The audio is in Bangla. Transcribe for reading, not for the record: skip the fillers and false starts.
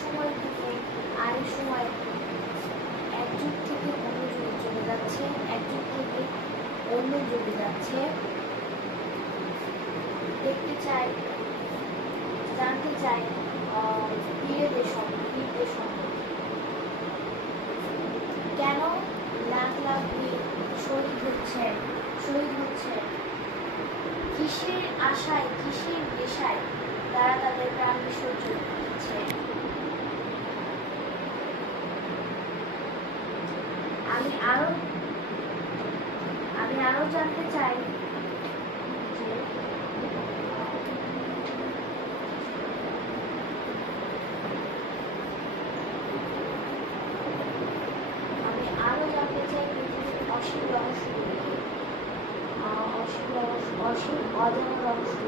সময় থেকে আরেক সময় এক যুগ থেকে অন্য যুগে চলে যাচ্ছে, এক যুগ থেকে অন্য যুগে যাচ্ছে। দেখতে চাই, জানতে চাই বীরদের সম্পর্কে। কেন লাখ লাখ বীর শহীদ হচ্ছে, কিসের আশায়, কিসের নেশায় তারা তাদের প্রাণ বিসর্জন দিচ্ছে। আমি আরো জানতে চাই যে পৃথিবীর অসীম রহস্য, অসীম অজানা রহস্য।